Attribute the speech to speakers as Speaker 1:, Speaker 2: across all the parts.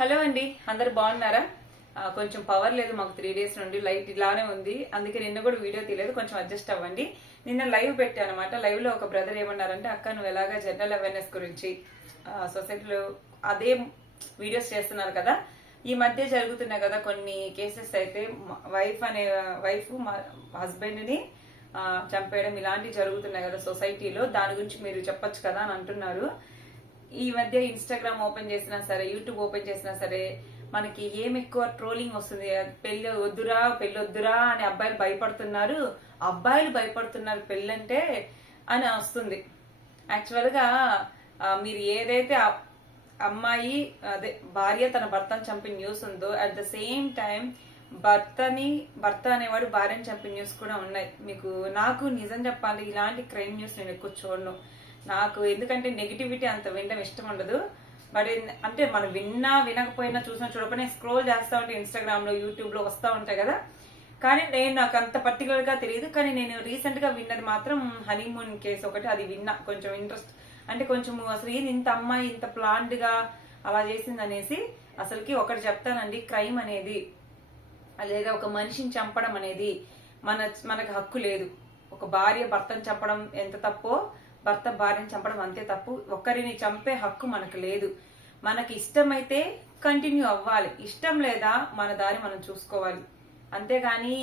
Speaker 1: Hello అండి అందరు బాగున్నారా? కొంచెం పవర్ లేదు మాకు త్రీ డేస్ నుండి లైట్ ఇలానే ఉంది. అందుకే నిన్న కూడా వీడియో తీయలేదు కొంచెం అడ్జస్ట్ అవ్వండి. నిన్న లైవ్ పెట్టాను అనమాట లైవ్లో ఒక బ్రదర్ ఏమన్నారంటే అక్క నువ్వు ఎలాగా జనరల్ అవేర్నెస్ గురించి సొసైటీలో అదే వీడియోస్ చేస్తున్నారు కదా? ఈ మధ్య జరుగుతున్నాయి కదా కొన్ని కేసెస్ అయితే వైఫ్ అనే వైఫ్ హస్బెండ్ని చంపేయడం ఇలాంటివి జరుగుతున్నాయి కదా సొసైటీలో దాని గురించి మీరు చెప్పొచ్చు కదా అని అంటున్నారు. ఈ మధ్య ఇన్స్టాగ్రామ్ ఓపెన్ చేసినా సరే యూట్యూబ్ ఓపెన్ చేసినా సరే మనకి ఏం ఎక్కువ ట్రోలింగ్ వస్తుంది? పెళ్ళి వద్దురా పెళ్ళి వద్దురా అని అబ్బాయిలు భయపడుతున్నారు. అబ్బాయిలు భయపడుతున్నారు పెళ్ళంటే అని వస్తుంది. యాక్చువల్గా గా మీరు ఏదైతే అమ్మాయి అదే భార్య తన భర్తను చంపిన న్యూస్ ఉందో అట్ ద సేమ్ టైం భర్తని భర్త అనేవాడు భార్యను చంపిన న్యూస్ కూడా ఉన్నాయి. మీకు నాకు నిజం చెప్పాలి ఇలాంటి క్రైమ్ న్యూస్ నేను ఎక్కువ చూడను. నాకు ఎందుకంటే నెగిటివిటీ అంత వినడం ఇష్టం ఉండదు. బట్ అంటే మనం విన్నా వినకపోయినా చూసినా చూడకపోయినా స్క్రోల్ చేస్తూ ఉంటే ఇన్స్టాగ్రామ్లో యూట్యూబ్లో ఉంటాయి కదా. కానీ నేను నాకు అంత పర్టికులర్గా తెలియదు. కానీ నేను రీసెంట్గా విన్నది మాత్రం హనీమూన్ కేసు ఒకటి. అది విన్నా కొంచెం ఇంట్రెస్ట్ అంటే కొంచెం అసలు ఏంది ఇంత అమ్మాయి ఇంత ప్లాన్డ్గా అలా చేసింది అనేసి అసలుకి ఒకటి చెప్తానండి. క్రైమ్ అనేది లేదా ఒక మనిషిని చంపడం అనేది మన మనకు హక్కు లేదు. ఒక భార్య భర్తను చంపడం ఎంత తప్పో భర్త భార్యను చంపడం అంతే తప్పు. ఒకరిని చంపే హక్కు మనకు లేదు. మనకి ఇష్టమైతే కంటిన్యూ అవ్వాలి. ఇష్టం లేదా మన దారి మనం చూసుకోవాలి. అంతేగాని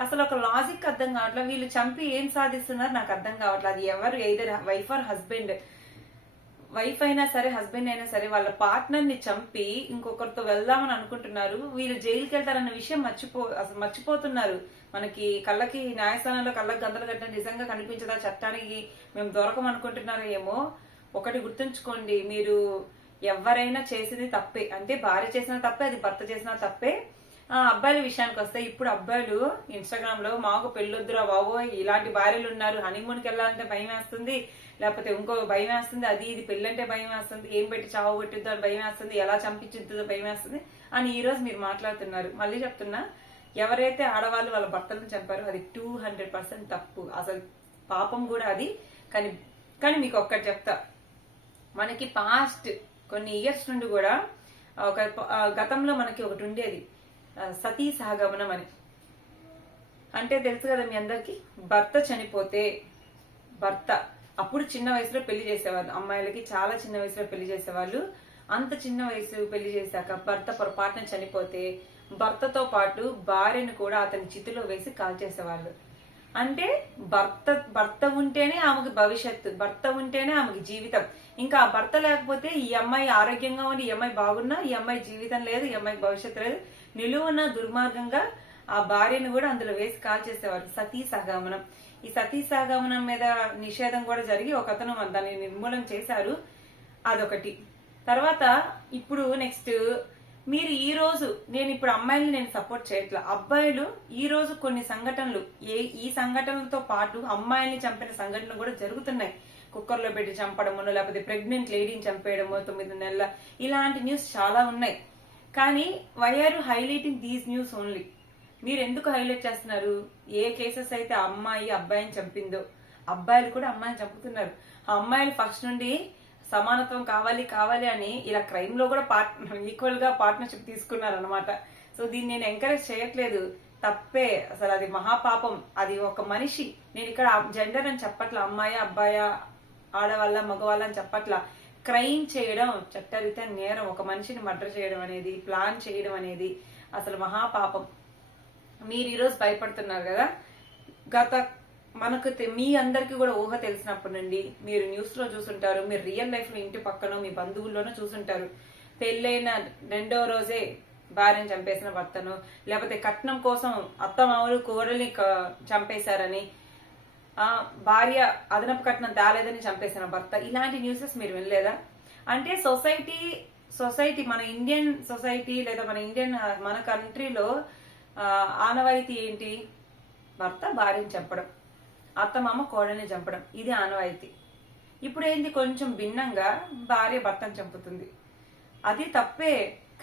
Speaker 1: అసలు ఒక లాజిక్ అర్థం కావట్లేదు వీళ్ళు చంపి ఏం సాధిస్తున్నారు నాకు అర్థం కావట్లేదు అది ఎవరు either wife or husband wife అయినా సరే హస్బెండ్ అయినా సరే వాళ్ళ పార్ట్నర్ని చంపి ఇంకొకరితో వెళ్దామని అనుకుంటున్నారు. వీళ్ళు జైలుకి వెళ్తారన్న విషయం మర్చిపో అసలు మర్చిపోతున్నారు. మనకి కళ్ళకి న్యాయస్థానంలో కళ్ళకి గంతలు కట్టిన నిజంగా కనిపించదా? చట్టానికి మేము దొరకమనుకుంటున్నారో ఏమో ఒకటి గుర్తుంచుకోండి మీరు ఎవరైనా చేసింది తప్పే. అంటే భార్య చేసిన తప్పే అది భర్త చేసిన తప్పే. అబ్బాయిల విషయానికి వస్తే ఇప్పుడు అబ్బాయిలు ఇన్స్టాగ్రామ్లో మాకు పెళ్ళొద్దురా బాబో ఇలాంటి భార్యలు ఉన్నారు హనీమూన్కి వెళ్ళాలంటే భయం వేస్తుంది లేకపోతే ఇంకో భయం వేస్తుంది అది ఇది పెళ్ళంటే భయం వేస్తుంది ఏం పెట్టి చావు కొట్టిద్దో అని భయం వేస్తుంది ఎలా చంపించిద్దో భయం వేస్తుంది అని ఈ రోజు మీరు మాట్లాడుతున్నారు. మళ్ళీ చెప్తున్నా ఎవరైతే ఆడవాళ్ళు వాళ్ళ భర్తలను చంపారో అది టూ హండ్రెడ్ పర్సెంట్ తప్పు. అసలు పాపం కూడా అది. కానీ కానీ మీకు ఒక్కటి చెప్తా. మనకి పాస్ట్ కొన్ని ఇయర్స్ నుండి కూడా ఒక గతంలో మనకి ఒకటి ఉండేది. సతీ సహగమనం అని. అంటే తెలుసు కదా మీ అందరికి భర్త చనిపోతే భర్త అప్పుడు చిన్న వయసులో పెళ్ళి చేసేవాళ్ళు. అమ్మాయిలకి చాలా చిన్న వయసులో పెళ్ళి చేసేవాళ్ళు. అంత చిన్న వయసు పెళ్ళి చేశాక భర్త పొరపాటున చనిపోతే భర్తతో పాటు భార్యను కూడా అతని చితిలో వేసి కాల్చేసేవాళ్ళు. అంటే భర్త భర్త ఉంటేనే ఆమెకి భవిష్యత్తు భర్త ఉంటేనే ఆమెకి జీవితం. ఇంకా ఆ భర్త లేకపోతే ఈ అమ్మాయి ఆరోగ్యంగా ఉండి ఈ అమ్మాయి బాగున్నా ఈ అమ్మాయి జీవితం లేదు ఈ అమ్మాయికి భవిష్యత్తు లేదు. నిలువున దుర్మార్గంగా ఆ భార్యను కూడా అందులో వేసి కాల్చేసేవారు సతీ సహగమనం ఈ సతీ సహగమనం మీద నిషేధం కూడా జరిగి ఒక అతను దాన్ని నిర్మూలన చేశారు. అదొకటి. తర్వాత ఇప్పుడు నెక్స్ట్ మీరు ఈ రోజు నేను ఇప్పుడు అమ్మాయిల్ని నేను సపోర్ట్ చేయట్లా. అబ్బాయిలు ఈ రోజు కొన్ని సంఘటనలు ఏ ఈ సంఘటనలతో పాటు అమ్మాయిల్ని చంపిన సంఘటనలు కూడా జరుగుతున్నాయి. కుక్కర్లో పెట్టి చంపడము లేకపోతే ప్రెగ్నెంట్ లేడీని చంపేయడము తొమ్మిది నెలల ఇలాంటి న్యూస్ చాలా ఉన్నాయి. కానీ why are highlighting these news only. మీరు ఎందుకు హైలైట్ చేస్తున్నారు? ఏ కేసెస్ అయితే ఆ అమ్మాయి అబ్బాయిని చంపిందో? అబ్బాయిలు కూడా అమ్మాయిని చంపుతున్నారు. ఆ అమ్మాయిలు ఫస్ట్ నుండి సమానత్వం కావాలి కావాలి అని ఇలా క్రైమ్లో కూడా పార్ట్ ఈక్వల్గా పార్ట్నర్షిప్ తీసుకున్నారు అనమాట సో దీన్ని నేను ఎంకరేజ్ చేయట్లేదు. తప్పే. అసలు అది మహాపాపం. అది ఒక మనిషి. నేను ఇక్కడ జెండర్ అని చెప్పట్లా. అమ్మాయి అబ్బాయా ఆడవాళ్ళ మగవాళ్ళ అని చెప్పట్లా. క్రైమ్ చేయడం చట్టరీత్యా నేరం ఒక మనిషిని మర్డర్ చేయడం అనేది ప్లాన్ చేయడం అనేది అసలు మహాపాపం. మీరు ఈరోజు భయపడుతున్నారు కదా? గత మనకు తె- మీ అందరికి కూడా ఊహ తెలిసినప్పటి నుండి మీరు న్యూస్లో చూసుంటారు మీరు రియల్ లైఫ్లో ఇంటి పక్కన మీ బంధువుల్లోనూ చూసుంటారు. పెళ్ళైన రెండో రోజే భార్యను చంపేసిన భర్తను లేకపోతే కట్నం కోసం అత్తమామలు కోడల్ని చంపేశారని భార్య అదనపు కట్నం తేలేదని చంపేసిన భర్త. ఇలాంటి న్యూసెస్ మీరు వినలేదా? అంటే సొసైటీ సొసైటీ మన ఇండియన్ సొసైటీ లేదా మన ఇండియన్ మన కంట్రీలో ఆనవాయితీ ఏంటి? భర్త భార్యని చంపడం అత్తమామ కోడల్ని చంపడం ఇది ఆనవాయితీ. ఇప్పుడు ఏంది? కొంచెం భిన్నంగా భార్య భర్తను చంపుతుంది. అది తప్పే.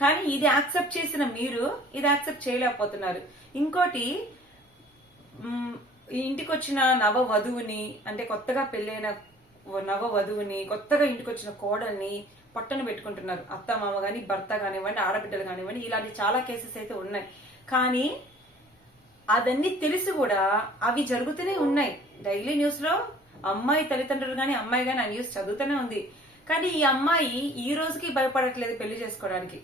Speaker 1: కానీ ఇది యాక్సెప్ట్ చేసిన మీరు ఇది యాక్సెప్ట్ చేయలేకపోతున్నారు. ఇంకోటి ఇంటికి వచ్చిన నవ వధువుని అంటే కొత్తగా పెళ్ళైన నవ వధువుని కొత్తగా ఇంటికి వచ్చిన కోడల్ని పట్టను పెట్టుకుంటున్నారు. అత్త మామ కానీ భర్త కానివ్వండి ఆడబిడ్డలు కానివ్వండి ఇలాంటి చాలా కేసెస్ అయితే ఉన్నాయి. కానీ అదన్నీ తెలిసి కూడా అవి జరుగుతూనే ఉన్నాయి. డైలీ న్యూస్లో అమ్మాయి తల్లిదండ్రులు కానీ అమ్మాయి కానీ ఆ న్యూస్ చదువుతూనే ఉంది. కానీ ఈ అమ్మాయి ఈ రోజుకి భయపడట్లేదు పెళ్ళి చేసుకోవడానికి.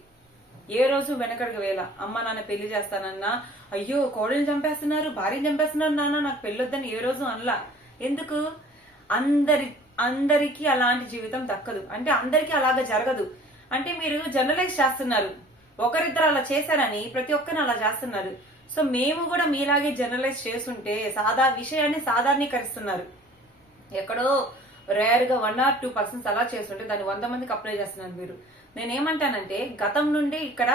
Speaker 1: ఏ రోజు వెనకడుగు వేళ అమ్మ నాన్న పెళ్ళి చేస్తానన్నా అయ్యో కోడలు చంపేస్తున్నారు భార్యని చంపేస్తున్నారు నాన్న నాకు పెళ్ళొద్దని ఏ రోజు అనలా. ఎందుకు? అందరి అందరికీ అలాంటి జీవితం దక్కదు. అంటే అందరికీ అలాగా జరగదు. అంటే మీరు జర్నలైజ్ చేస్తున్నారు. ఒకరిద్దరు అలా చేశారని ప్రతి ఒక్కరిని అలా చేస్తున్నారు. సో మేము కూడా మీలాగే జర్నలైజ్ చేస్తుంటే సాదా విషయాన్ని సాధారణీకరిస్తున్నారు. ఎక్కడో రేర్గా వన్ ఆర్ టూ పర్సన్స్ అలా చేస్తుంటే దాన్ని వంద మందికి అప్లై చేస్తున్నారు మీరు. నేనేమంటానంటే గతం నుండి ఇక్కడ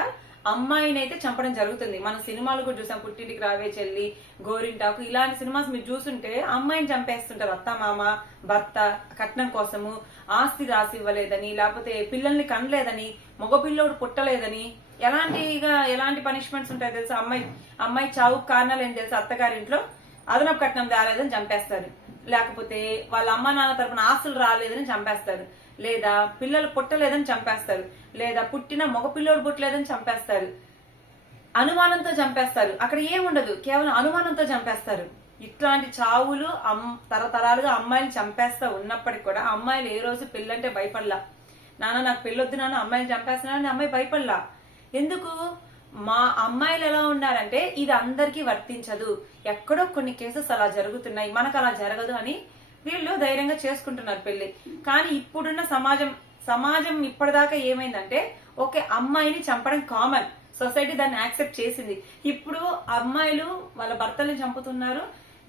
Speaker 1: అమ్మాయిని అయితే చంపడం జరుగుతుంది. మన సినిమాలు కూడా చూసాం. పుట్టింటికి రావే చెల్లి గోరింటాకు ఇలాంటి సినిమాస్ మీరు చూస్తుంటే అమ్మాయిని చంపేస్తుంటారు. అత్త మామ భర్త కట్నం కోసము ఆస్తి రాసి ఇవ్వలేదని లేకపోతే పిల్లల్ని కనలేదని మగపిల్లోడు పుట్టలేదని ఎలాంటిగా ఎలాంటి పనిష్మెంట్స్ ఉంటాయి తెలుసా? అమ్మాయి అమ్మాయి చావు కారణాలు ఏం తెలుసా? అత్తగారింట్లో అదనపు కట్నం తేలేదని చంపేస్తారు. లేకపోతే వాళ్ళ అమ్మ నాన్న తరపున ఆస్తులు రాలేదని చంపేస్తారు. లేదా పిల్లలు పుట్టలేదని చంపేస్తారు లేదా పుట్టిన మగ పిల్లోడు పుట్టలేదని చంపేస్తారు అనుమానంతో చంపేస్తారు. అక్కడ ఏముండదు కేవలం అనుమానంతో చంపేస్తారు. ఇట్లాంటి చావులు అమ్ తరతరాలుగా అమ్మాయిని చంపేస్తా ఉన్నప్పటికి కూడా అమ్మాయిలు ఏ రోజు పెళ్ళంటే భయపడలా. నాన్న నాకు పెళ్ళొద్దు నాన్న అమ్మాయిని చంపేస్తున్నానని అమ్మాయి భయపడలా. ఎందుకు? మా అమ్మాయిలు ఎలా ఉన్నారంటే ఇది అందరికీ వర్తించదు. ఎక్కడో కొన్ని కేసెస్ అలా జరుగుతున్నాయి మనకు అలా జరగదు అని వీళ్ళు ధైర్యంగా చేసుకుంటున్నారు పెళ్ళి కానీ ఇప్పుడున్న సమాజం సమాజం ఇప్పటిదాకా ఏమైందంటే ఓకే అమ్మాయిని చంపడం కామన్. సొసైటీ దాన్ని యాక్సెప్ట్ చేసింది. ఇప్పుడు అమ్మాయిలు వాళ్ళ భర్తల్ని చంపుతున్నారు.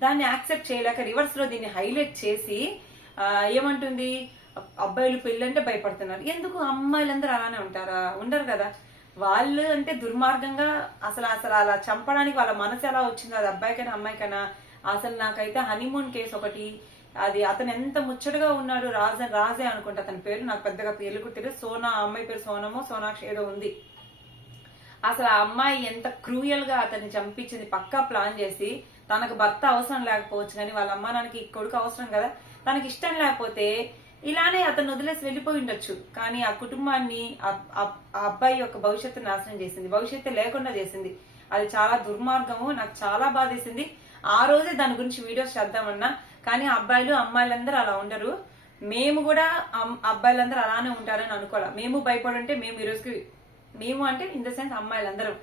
Speaker 1: దాన్ని యాక్సెప్ట్ చేయలేక రివర్స్లో దీన్ని హైలైట్ చేసి ఏమంటుంది? అబ్బాయిలు పెళ్ళంటే భయపడుతున్నారు. ఎందుకు అమ్మాయిలందరూ అలానే ఉంటారా? ఉండరు కదా. వాళ్ళు అంటే దుర్మార్గంగా అసలు అసలు అలా చంపడానికి వాళ్ళ మనసు ఎలా వచ్చింది అది అబ్బాయికైనా అమ్మాయికైనా అసలు నాకైతే హనీమూన్ కేసు ఒకటి అది అతను ఎంత ముచ్చటగా ఉన్నాడు రాజ రాజే అనుకుంటా. అతని పేరు నాకు పెద్దగా పేర్లు తెలియదు సోనా అమ్మాయి పేరు సోనమో సోనాక్షి ఏదో ఉంది. అసలు ఆ అమ్మాయి ఎంత క్రూయల్గా అతన్ని చంపించింది. పక్కా ప్లాన్ చేసి తనకు భర్త అవసరం లేకపోవచ్చు కానీ వాళ్ళ అమ్మ నాన్నకి కొడుకు అవసరం కదా. తనకి ఇష్టం లేకపోతే ఇలానే అతను వదిలేసి వెళ్ళిపోయి ఉండొచ్చు. కానీ ఆ కుటుంబాన్ని ఆ- ఆ అబ్బాయి యొక్క భవిష్యత్తు నాశనం చేసింది. భవిష్యత్తు లేకుండా చేసింది. అది చాలా దుర్మార్గము. నాకు చాలా బాధేసింది. ఆ రోజే దాని గురించి వీడియోస్ చేద్దామన్నా కానీ అబ్బాయిలు అమ్మాయిలందరూ అలా ఉండరు. మేము కూడా అమ్- అబ్బాయిలందరూ అలానే ఉంటారని అనుకోవాలి. మేము భయపడి ఉంటే మేము ఈ రోజుకి మేము అంటే ఇన్ ద సెన్స్ అమ్మాయిలందరూ.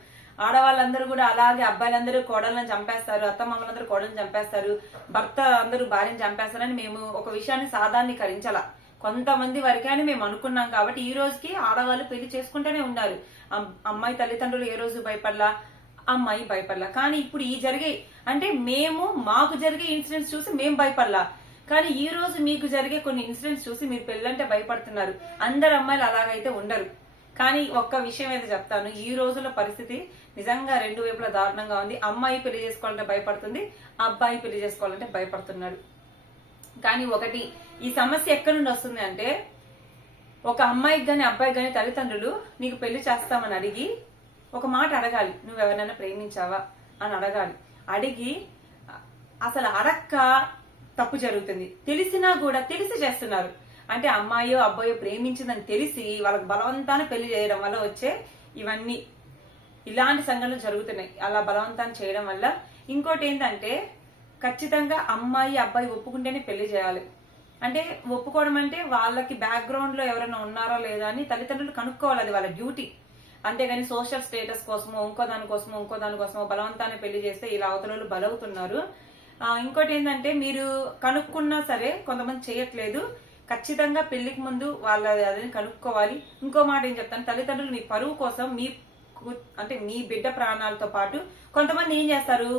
Speaker 1: ఆడవాళ్ళందరూ కూడా అలాగే అబ్బాయిలందరూ కోడలను చంపేస్తారు అత్తమ్మలందరూ కోడలను చంపేస్తారు భర్త అందరూ భార్యను చంపేస్తారని మేము ఒక విషయాన్ని సాధారణీకరించాల. కొంతమంది వరకే అని మేము అనుకున్నాం కాబట్టి ఈ రోజుకి ఆడవాళ్ళు పెళ్ళి చేసుకుంటూనే ఉన్నారు. అమ్- అమ్మాయి తల్లిదండ్రులు ఏ రోజు భయపడలా? అమ్మాయి భయపడలా. కానీ ఇప్పుడు ఈ జరిగే అంటే మేము మాకు జరిగే ఇన్సిడెంట్స్ చూసి మేము భయపడలా. కానీ ఈ రోజు మీకు జరిగే కొన్ని ఇన్సిడెంట్స్ చూసి మీరు పెళ్ళంటే భయపడుతున్నారు. అందరు అమ్మాయిలు అలాగైతే ఉండరు. కానీ ఒక్క విషయం అయితే చెప్తాను. ఈ రోజుల పరిస్థితి నిజంగా రెండు వైపులా దారుణంగా ఉంది. అమ్మాయి పెళ్ళి చేసుకోవాలంటే భయపడుతుంది అబ్బాయి పెళ్ళి చేసుకోవాలంటే భయపడుతున్నాడు కానీ ఒకటి ఈ సమస్య ఎక్కడి నుండి వస్తుంది అంటే ఒక అమ్మాయికి గాని అబ్బాయికి గాని తల్లిదండ్రులు నీకు పెళ్ళి చేస్తామని అడిగి ఒక మాట అడగాలి. నువ్వు ఎవరినైనా ప్రేమించావా? అని అడగాలి. అడిగి అసలు అడక్క తప్పు జరుగుతుంది. తెలిసినా కూడా తెలిసి చేస్తున్నారు. అంటే అమ్మాయో అబ్బాయో ప్రేమించిందని తెలిసి వాళ్ళకి బలవంతాన్ని పెళ్ళి చేయడం వల్ల వచ్చే ఇవన్నీ ఇలాంటి సంఘటనలు జరుగుతున్నాయి. అలా బలవంతాన్ని చేయడం వల్ల ఇంకోటి ఏంటంటే ఖచ్చితంగా అమ్మాయి అబ్బాయి ఒప్పుకుంటేనే పెళ్ళి చేయాలి. అంటే ఒప్పుకోవడం అంటే వాళ్ళకి బ్యాక్గ్రౌండ్లో ఎవరైనా ఉన్నారా లేదా అని తల్లిదండ్రులు కనుక్కోవాలి. అది వాళ్ళ డ్యూటీ అంతేగాని సోషల్ స్టేటస్ కోసమో ఇంకో దానికోసమో ఇంకో దానికోసమో బలవంతాన్ని పెళ్ళి చేస్తే ఇలా అవతల బలవుతున్నారు. ఇంకోటి ఏంటంటే మీరు కనుక్కున్నా సరే కొంతమంది చేయట్లేదు. ఖచ్చితంగా పెళ్ళికి ముందు వాళ్ళ అదని కనుక్కోవాలి. ఇంకో మాట ఏం చెప్తాను? తల్లిదండ్రులు మీ పరువు కోసం మీ అంటే మీ బిడ్డ ప్రాణాలతో పాటు కొంతమంది ఏం చేస్తారు?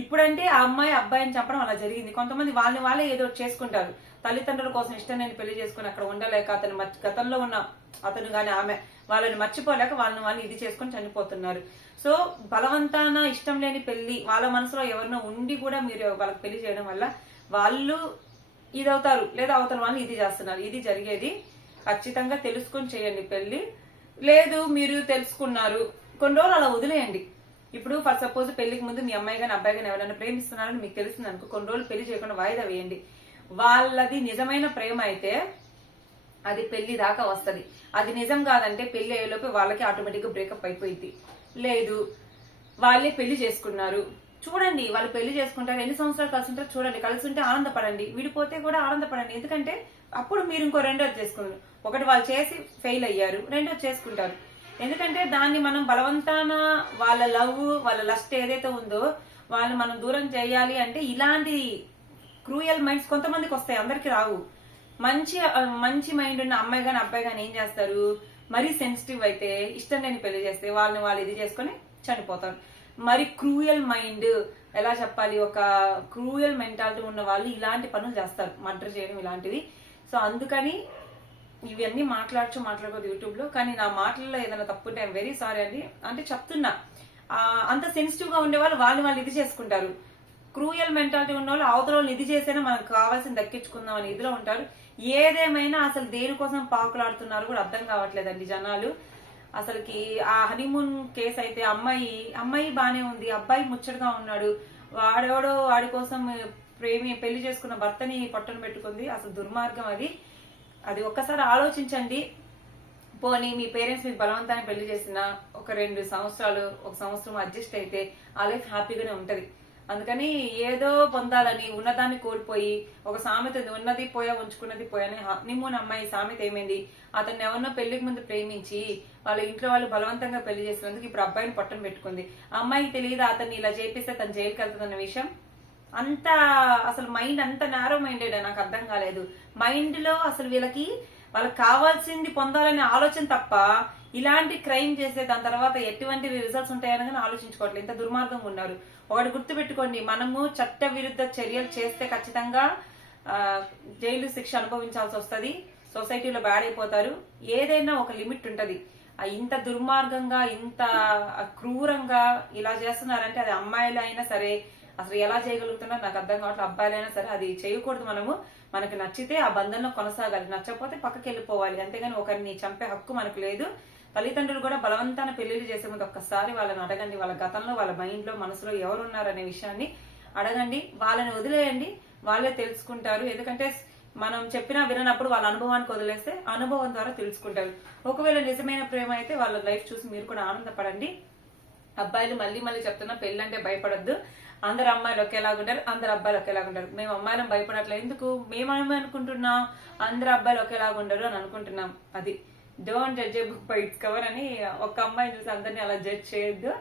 Speaker 1: ఇప్పుడంటే ఆ అమ్మాయి అబ్బాయిని చంపడం అలా జరిగింది. కొంతమంది వాళ్ళని వాళ్ళే ఏదో ఒకటి చేసుకుంటారు. తల్లిదండ్రుల కోసం ఇష్టం నేను పెళ్ళి చేసుకుని అక్కడ ఉండలేక అతను గతంలో ఉన్న అతను గాని ఆమె వాళ్ళని మర్చిపోలేక వాళ్ళని వాళ్ళు ఇది చేసుకొని చనిపోతున్నారు. సో బలవంతాన ఇష్టం లేని పెళ్ళి వాళ్ళ మనసులో ఎవరినో ఉండి కూడా మీరు వాళ్ళకి పెళ్ళి చేయడం వల్ల వాళ్ళు ఇది అవుతారు లేదా అవతల వాళ్ళు ఇది చేస్తున్నారు. ఇది జరిగేది ఖచ్చితంగా తెలుసుకొని చేయండి పెళ్ళి లేదు మీరు తెలుసుకున్నారు. కొన్ని రోజులు అలా వదిలేయండి. ఇప్పుడు ఫర్ సపోజ్ పెళ్ళికి ముందు మీ అమ్మాయి కానీ అబ్బాయి కానీ ఎవరైనా ప్రేమిస్తున్నారని మీకు తెలిసింది అనుకో కొన్ని రోజులు పెళ్ళి చేయకుండా వాయిదా వేయండి. వాళ్ళది నిజమైన ప్రేమ అయితే అది పెళ్ళి దాకా వస్తుంది. అది నిజం కాదంటే పెళ్ళి అయ్యేలోపు వాళ్ళకి ఆటోమేటిక్గా బ్రేకప్ అయిపోయింది లేదు వాళ్ళే పెళ్ళి చేసుకున్నారు. చూడండి వాళ్ళు పెళ్ళి చేసుకుంటారు ఎన్ని సంవత్సరాలు కలిసి ఉంటారు చూడండి. కలిసి ఉంటే ఆనందపడండి. విడిపోతే కూడా ఆనందపడండి. ఎందుకంటే అప్పుడు మీరు ఇంకో రెండోది చేసుకున్నారు. ఒకటి వాళ్ళు చేసి ఫెయిల్ అయ్యారు రెండోది చేసుకుంటారు. ఎందుకంటే దాన్ని మనం బలవంతాన వాళ్ళ లవ్ వాళ్ళ లస్ట్ ఏదైతే ఉందో వాళ్ళు మనం దూరం చేయాలి అంటే ఇలాంటి క్రూయల్ మైండ్స్ కొంతమందికి వస్తాయి అందరికి రావు. మంచి మంచి మైండ్ ఉన్న అమ్మాయి కానీ అబ్బాయి కానీ ఏం చేస్తారు? మరీ సెన్సిటివ్ అయితే ఇష్టం లేని పెళ్ళి చేస్తే వాళ్ళని వాళ్ళు ఇది చేసుకొని చనిపోతారు. మరి క్రూయల్ మైండ్ ఎలా చెప్పాలి? ఒక క్రూయల్ మెంటాలిటీ ఉన్న వాళ్ళు ఇలాంటి పనులు చేస్తారు. మర్డర్ చేయడం ఇలాంటివి. సో అందుకని ఇవన్నీ మాట్లాడచ్చు మాట్లాడకూడదు యూట్యూబ్లో కానీ నా మాటల్లో ఏదైనా తప్పుంటే ఐఎమ్ వెరీ సారీ అండి. అంటే చెప్తున్నా. అంత సెన్సిటివ్గా ఉండే వాళ్ళు వాళ్ళు వాళ్ళు ఇది చేసుకుంటారు. క్రూయల్ మెంటాలిటీ ఉన్న వాళ్ళు అవతల వాళ్ళు ఇది మనకు కావాల్సిన దక్కించుకుందాం అని ఇదిలో ఉంటారు. ఏదేమైనా అసలు దేనికోసం పాకులాడుతున్నారు కూడా అర్థం కావట్లేదండి జనాలు. అసలుకి ఆ హనీమూన్ కేసు అయితే అమ్మాయి అమ్మాయి బానే ఉంది అబ్బాయి ముచ్చటగా ఉన్నాడు. వాడెవడో వాడి కోసం ప్రేమి పెళ్ళి చేసుకున్న భర్తని పట్టును పెట్టుకుంది. అసలు దుర్మార్గం అది. అది ఒక్కసారి ఆలోచించండి. పోనీ మీ పేరెంట్స్ మీకు బలవంతాన్ని పెళ్ళి చేసిన ఒక రెండు సంవత్సరాలు ఒక సంవత్సరం అడ్జస్ట్ అయితే ఆ లైఫ్ హ్యాపీగానే ఉంటది. అందుకని ఏదో పొందాలని ఉన్నదాన్ని కోల్పోయి ఒక సామెత ఉంది ఉన్నది పోయా ఉంచుకున్నది పోయాని హనీమూన్ అమ్మాయి సామెత ఏమైంది? అతన్ని ఎవరినో పెళ్ళికి ముందు ప్రేమించి వాళ్ళ ఇంట్లో వాళ్ళు బలవంతంగా పెళ్ళి చేసినందుకు ఇప్పుడు అబ్బాయిని పట్టం పెట్టుకుంది. ఆ అమ్మాయికి తెలియదు అతన్ని ఇలా చేపిస్తే తను జైలుకి వెళ్తుందన్న విషయం? అంత అసలు మైండ్ అంత నేరో మైండెడ్ నాకు అర్థం కాలేదు. మైండ్లో అసలు వీళ్ళకి వాళ్ళకి కావాల్సింది పొందాలనే ఆలోచన తప్ప ఇలాంటి క్రైమ్ చేసే దాని తర్వాత ఎటువంటి రిజల్ట్స్ ఉంటాయని కానీ ఆలోచించుకోవట్లేదు. ఇంత దుర్మార్గంగా ఉన్నారు. ఒకటి గుర్తు పెట్టుకోండి మనము చట్ట విరుద్ధ చర్యలు చేస్తే ఖచ్చితంగా ఆ, జైలు శిక్ష అనుభవించాల్సి వస్తది. సొసైటీలో బ్యాడ్ అయిపోతారు. ఏదైనా ఒక లిమిట్ ఉంటుంది. ఇంత దుర్మార్గంగా ఇంత క్రూరంగా ఇలా చేస్తున్నారంటే అది అమ్మాయిలు అయినా సరే అసలు ఎలా చేయగలుగుతున్నారు నాకు అర్థం కావట్లేదు. అబ్బాయిలైనా సరే అది చేయకూడదు మనము. మనకు నచ్చితే ఆ బంధంలో కొనసాగాలి. నచ్చకపోతే పక్కకి వెళ్ళిపోవాలి అంతేగాని ఒకరిని చంపే హక్కు మనకు లేదు. తల్లిదండ్రులు కూడా బలవంతాన పెళ్ళిళ్ళు చేసే ముందు ఒక్కసారి వాళ్ళని అడగండి వాళ్ళ గతంలో వాళ్ళ మైండ్లో మనసులో ఎవరు ఉన్నారు అనే విషయాన్ని అడగండి. వాళ్ళని వదిలేయండి. వాళ్ళే తెలుసుకుంటారు. ఎందుకంటే మనం చెప్పినా విననప్పుడు వాళ్ళ అనుభవానికి వదిలేస్తే అనుభవం ద్వారా తెలుసుకుంటారు. ఒకవేళ నిజమైన ప్రేమ అయితే వాళ్ళ లైఫ్ చూసి మీరు కూడా ఆనందపడండి. అబ్బాయిలు మళ్ళీ మళ్ళీ చెప్తున్నా పెళ్ళంటే భయపడద్దు. అందరు అమ్మాయిలు ఒకేలాగా ఉంటారు. అందరు అబ్బాయిలు ఒకేలాగా ఉంటారు. మేము అమ్మాయిలను భయపడట్లేదు. ఎందుకు? మేము అనుకుంటున్నాం అందరు అబ్బాయిలు ఒకేలాగా ఉండరు అని అనుకుంటున్నాం. అది. Don't judge book by its cover అని ఒక అమ్మాయిని చూసి అందరినీ అలా జడ్జ్ చేయొద్దు.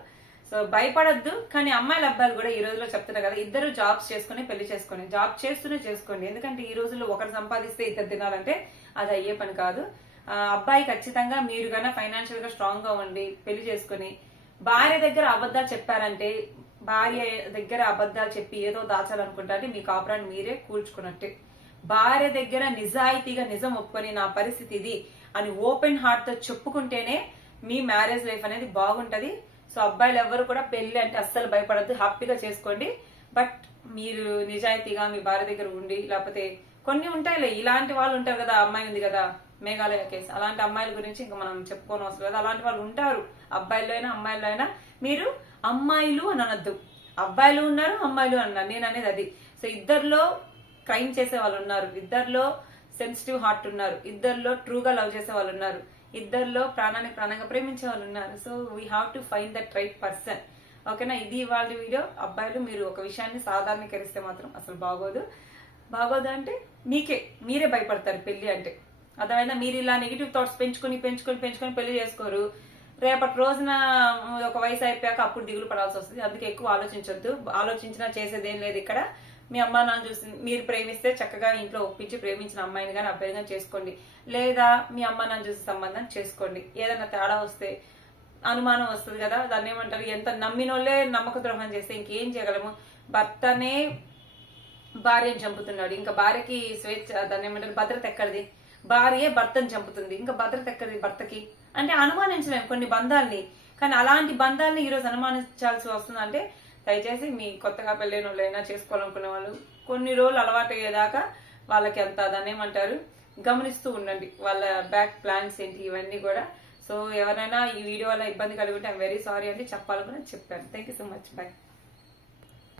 Speaker 1: సో భయపడద్దు కానీ అమ్మాయిల అబ్బాయిలు కూడా ఈ రోజుల్లో చెప్తున్నారు కదా ఇద్దరు జాబ్స్ చేసుకుని పెళ్ళి చేసుకొని జాబ్ చేస్తూనే చేసుకోండి. ఎందుకంటే ఈ రోజుల్లో ఒకరు సంపాదిస్తే ఇద్దరు తినాలంటే అది అయ్యే పని కాదు. అబ్బాయి ఖచ్చితంగా మీరు కన్నా ఫైనాన్షియల్గా స్ట్రాంగ్గా ఉండి పెళ్ళి చేసుకుని భార్య దగ్గర అబద్ధాలు చెప్పారంటే భార్య దగ్గర అబద్ధాలు చెప్పి ఏదో దాచాలనుకుంటారని మీ కాపురాన్ని మీరే కూల్చుకున్నట్టే. భార్య దగ్గర నిజాయితీగా నిజం ఒప్పుకొని నా పరిస్థితి ఇది అని ఓపెన్ హార్ట్తో చెప్పుకుంటేనే మీ మ్యారేజ్ లైఫ్ అనేది బాగుంటది. సో అబ్బాయిలు ఎవరు కూడా పెళ్ళి అంటే అస్సలు భయపడద్దు హ్యాపీగా చేసుకోండి. బట్ మీరు నిజాయితీగా మీ భార్య దగ్గర ఉండి లేకపోతే కొన్ని ఉంటాయిలే ఇలాంటి వాళ్ళు ఉంటారు కదా అమ్మాయి ఉంది కదా మేఘాలయ కేసు. అలాంటి అమ్మాయిల గురించి ఇంకా మనం చెప్పుకోని అవసరం లేదు. అలాంటి వాళ్ళు ఉంటారు. అబ్బాయిల్లో అయినా అమ్మాయిల్లో అయినా మీరు అమ్మాయిలు అని అనొద్దు. అబ్బాయిలు ఉన్నారు అమ్మాయిలు అన్నారు. నేను అనేది అది. సో ఇద్దరిలో క్రైమ్ చేసే వాళ్ళు ఉన్నారు. ఇద్దరిలో సెన్సిటివ్ హార్ట్ ఉన్నారు. ఇద్దరిలో ట్రూగా లవ్ చేసే వాళ్ళు ఉన్నారు. ఇద్దరిలో ప్రాణానికి ప్రాణంగా ప్రేమించే వాళ్ళు ఉన్నారు. So we have to find that right person ఓకేనా? ఇది ఇవాళ వీడియో. అబ్బాయిలు మీరు ఒక విషయాన్ని సాధారణీకరిస్తే మాత్రం అసలు బాగోదు. బాగోదు అంటే మీకే. మీరే భయపడతారు పెళ్ళి అంటే. అర్థమైనా మీరు ఇలా నెగిటివ్ థాట్స్ పెంచుకొని పెంచుకొని పెంచుకొని పెళ్ళి చేసుకోరు. రేపటి రోజున ఒక వయసు అయిపోయాక అప్పుడు దిగులు పడాల్సి వస్తుంది. అందుకే ఎక్కువ ఆలోచించొద్దు. ఆలోచించినా చేసేది ఏం లేదు ఇక్కడ. మీ అమ్మా నాన్న చూసి మీరు ప్రేమిస్తే చక్కగా ఇంట్లో ఒప్పించి ప్రేమించిన అమ్మాయిని కానీ అబ్బాయిని చేసుకోండి. లేదా మీ అమ్మా నాన్న చూసి సంబంధం చేసుకోండి. ఏదైనా తేడా వస్తే అనుమానం వస్తుంది కదా దాన్ని ఏమంటారు? ఎంత నమ్మినోళ్ళే నమ్మక ద్రోహం చేస్తే ఇంకేం చేయగలము? భర్తనే భార్యను చంపుతున్నాడు. ఇంకా భార్యకి స్వేచ్ఛ దాన్ని ఏమంటారు? భద్రత ఎక్కడిది? భార్యే భర్తను చంపుతుంది. ఇంకా భద్రత ఎక్కడిది భర్తకి? అంటే అనుమానించలేము కొన్ని బంధాల్ని. కానీ అలాంటి బంధాల్ని ఈరోజు అనుమానించాల్సి వస్తుంది అంటే దయచేసి మీ కొత్తగా పెళ్ళైన వాళ్ళైనా చేసుకోవాలనుకునే వాళ్ళు కొన్ని రోజులు అలవాటు అయ్యేదాకా వాళ్ళకి ఎంత దాన్ని గమనిస్తూ ఉండండి. వాళ్ళ బ్యాక్ ప్లాన్స్ ఏంటి? ఇవన్నీ కూడా. సో ఎవరైనా ఈ వీడియో వల్ల ఇబ్బంది కలిగి ఉంటే ఐమ్ వెరీ సారీ అని చెప్పాలనుకుని చెప్పాను thank you so much bye